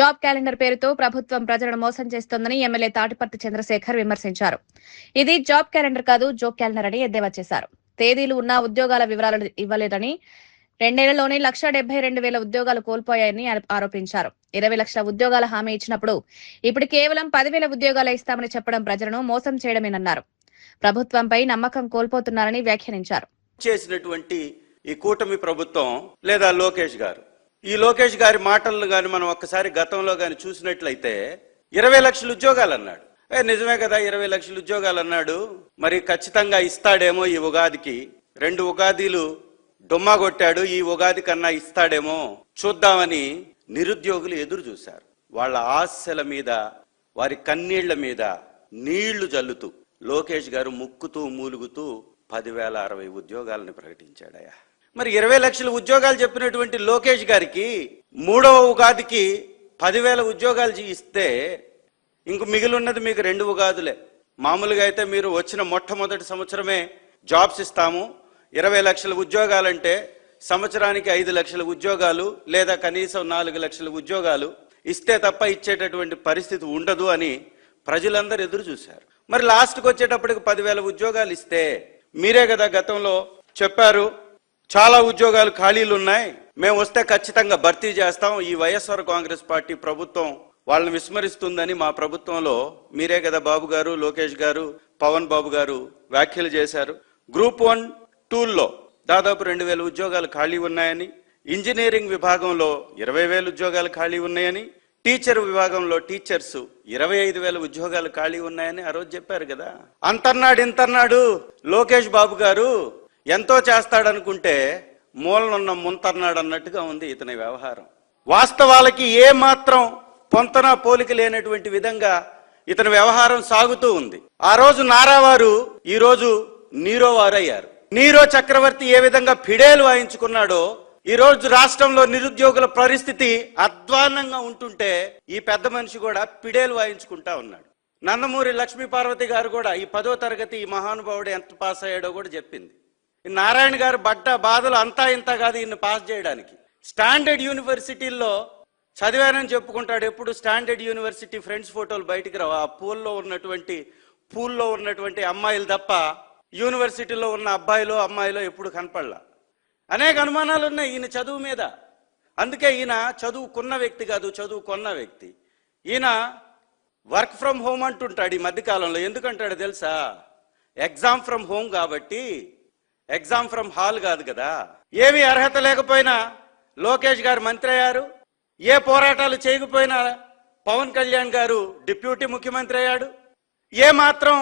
Job calendar పేరుతో ప్రభుత్వం ప్రజలను మోసం చేస్తోందని ఎమ్మెల్యే తాటిపర్తి చంద్రశేఖర్ విమర్శించారు. ఇది జాబ్ క్యాలెండర్ కాదు, జోక్ క్యాలెండర్ అని ఎద్దేవా చేశారు. తేదీలు ఉన్న ఉద్యోగాల వివరాలు ఇవ్వలేదని, 2 నెలల్లోనే 1,72,000 ఉద్యోగాలు కోల్పోయాయని ఆరోపించారు. 20 లక్షల ఉద్యోగాల హామీ ఇచ్చినప్పుడు ఇప్పుడు కేవలం 10,000 ఉద్యోగాలు ఇస్తామని చెప్పడం ప్రజలను మోసం చేయడమేనన్నారు. ప్రభుత్వంపై నమ్మకం కోల్పోతున్నారని వ్యాఖ్యానించారు. చేసినటువంటి ఈ కూటమి ప్రభుత్వం లేదా లోకేష్ గారు, ఈ లోకేష్ గారి మాటలను గాని మనం ఒక్కసారి గతంలో గాని చూసినట్లయితే 20 లక్షల ఉద్యోగాలు అన్నాడు. నిజమే కదా, 20 లక్షల ఉద్యోగాలు అన్నాడు. మరి ఖచ్చితంగా ఇస్తాడేమో ఈ ఉగాదికి. 2 ఉగాదీలు డుమ్మా కొట్టాడు, ఈ ఉగాది కన్నా ఇస్తాడేమో చూద్దామని నిరుద్యోగులు ఎదురు చూశారు. వాళ్ళ ఆశల మీద, వారి కన్నీళ్ల మీద నీళ్లు జల్లుతూ లోకేష్ గారు ముక్కుతూ మూలుగుతూ 10,060 ఉద్యోగాలను ప్రకటించాడయా. మరి 20 లక్షల ఉద్యోగాలు చెప్పినటువంటి లోకేష్ గారికి 3వ ఉగాదికి 10,000 ఉద్యోగాలు ఇస్తే ఇంక మిగిలిన్నది మీకు 2 ఉగాదులే. మామూలుగా అయితే మీరు వచ్చిన మొట్టమొదటి సంవత్సరమే జాబ్స్ ఇస్తాము, 20 లక్షల ఉద్యోగాలంటే సంవత్సరానికి 5 లక్షల ఉద్యోగాలు లేదా కనీసం 4 లక్షల ఉద్యోగాలు ఇస్తే తప్ప ఇచ్చేటటువంటి పరిస్థితి ఉండదు అని ప్రజలందరూ ఎదురు చూశారు. మరి లాస్ట్కి వచ్చేటప్పటికి 10,000 ఉద్యోగాలు ఇస్తే మీరే కదా గతంలో చెప్పారు, చాలా ఉద్యోగాలు ఖాళీలు ఉన్నాయి, మేము వస్తే ఖచ్చితంగా భర్తీ చేస్తాం, ఈ వైఎస్ఆర్ కాంగ్రెస్ పార్టీ ప్రభుత్వం వాళ్ళని విస్మరిస్తుందని మా ప్రభుత్వంలో మీరే కదా బాబు గారు, లోకేష్ గారు, పవన్ బాబు గారు వ్యాఖ్యలు చేశారు. గ్రూప్ 1, 2లో దాదాపు 2,000 ఉద్యోగాలు ఖాళీ ఉన్నాయని, ఇంజనీరింగ్ విభాగంలో 20,000 ఉద్యోగాలు ఖాళీ ఉన్నాయని, టీచర్ విభాగంలో టీచర్స్ 25,000 ఉద్యోగాలు ఖాళీ ఉన్నాయని ఆ రోజు చెప్పారు కదా. అంతన్నాడు ఇంతన్నాడు లోకేష్ బాబు గారు, ఎంతో చేస్తాడనుకుంటే మూలనున్న ముంతన్నాడు అన్నట్టుగా ఉంది ఇతని వ్యవహారం. వాస్తవాలకి ఏ మాత్రం పొంతన పోలిక లేనటువంటి విధంగా ఇతని వ్యవహారం సాగుతూ ఉంది. ఆ రోజు నారావారు ఈ రోజు నీరో వారయ్యారు. నీరో చక్రవర్తి ఏ విధంగా ఫిడేలు వాయించుకున్నాడో ఈ రోజు రాష్ట్రంలో నిరుద్యోగుల పరిస్థితి అధ్వాన్నంగా ఉంటుంటే ఈ పెద్ద మనిషి కూడా పిడేలు వాయించుకుంటా ఉన్నాడు. నందమూరి లక్ష్మీపార్వతి గారు కూడా ఈ 10వ తరగతి ఈ మహానుభావుడు ఎంత పాస్ అయ్యాడో కూడా చెప్పింది. నారాయణ గారు పడ్డ బాధలు అంతా ఇంత కాదు ఈయన్ని పాస్ చేయడానికి. స్టాండర్డ్ యూనివర్సిటీల్లో చదివానని చెప్పుకుంటాడు. ఎప్పుడు స్టాండర్డ్ యూనివర్సిటీ ఫ్రెండ్స్ ఫోటోలు బయటికి రావు. ఆ పూల్లో ఉన్నటువంటి అమ్మాయిలు తప్ప యూనివర్సిటీలో ఉన్న అబ్బాయిలో అమ్మాయిలో ఎప్పుడు కనపడలా. అనేక అనుమానాలు ఉన్నాయి ఈయన చదువు మీద. అందుకే ఈయన చదువుకున్న వ్యక్తి కాదు, చదువుకున్న వ్యక్తి. ఈయన వర్క్ ఫ్రమ్ హోమ్ అంటుంటాడు ఈ మధ్యకాలంలో. ఎందుకంటాడు తెలుసా? ఎగ్జామ్ ఫ్రమ్ హోమ్ కాబట్టి, ఎగ్జామ్ ఫ్రమ్ హాల్ కాదు కదా. ఏమీ అర్హత లేకపోయినా లోకేష్ గారు మంత్రి అయ్యారు, ఏ పోరాటాలు చేయకపోయినా పవన్ కళ్యాణ్ గారు డిప్యూటీ ముఖ్యమంత్రి అయ్యాడు, ఏ మాత్రం